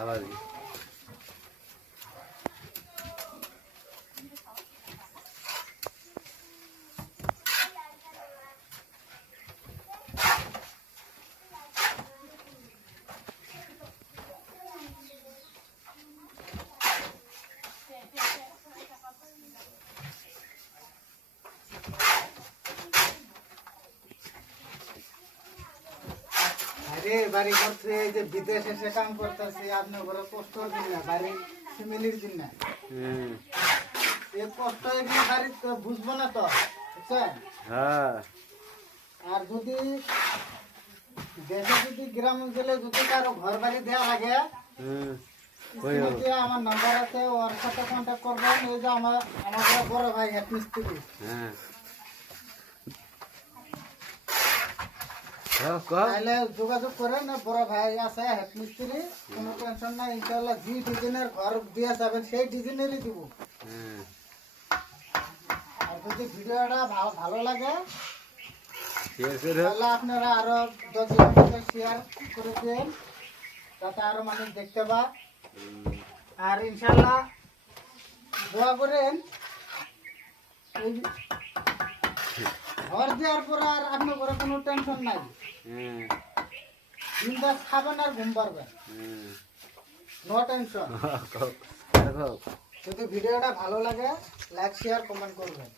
আবার আরে বাড়ি করতে এই যে বিদেশে সে কাম করতেছে আপনার ঘরে কষ্ট দিন না বাড়ি ফ্যামিলির দিন না এই কষ্ট এগুলো বাড়ি তো বুঝবো না তো বুঝছেন হ্যাঁ আর যদি দেশে যদি গ্রাম অঞ্চলে যদি কারো ঘর বাড়ি দেওয়া লাগে আমার নাম্বার আছে ওর সাথে কন্ট্যাক্ট করবেন এই যে আমার বড় ভাই হেড মিস্ত্রি হ্যাঁ তাহলে যোগাযোগ করেন বড় ভাই আছে হেড মিস্ত্রি কোনো টেনশন নাই ইনশাআল্লাহ যে ডিজাইনের ঘর দিয়ে যাবেন সেই ডিজাইনেরই দিব আর যদি ভিডিওটা ভালো লাগে তাহলে আপনারা আরো 10 জনের শেয়ার করে দেন যাতে আরো মানুষ দেখতে পায় আর ইনশাআল্লাহ দোয়া করেন এই ঘর দেওয়ার পর আর আপনার ঘরে কোনো টেনশন নাই বিন্দাস খাবেন আর ঘুম পারবেন নো টেনশন যদি ভিডিওটা ভালো লাগে লাইক শেয়ার কমেন্ট করবেন।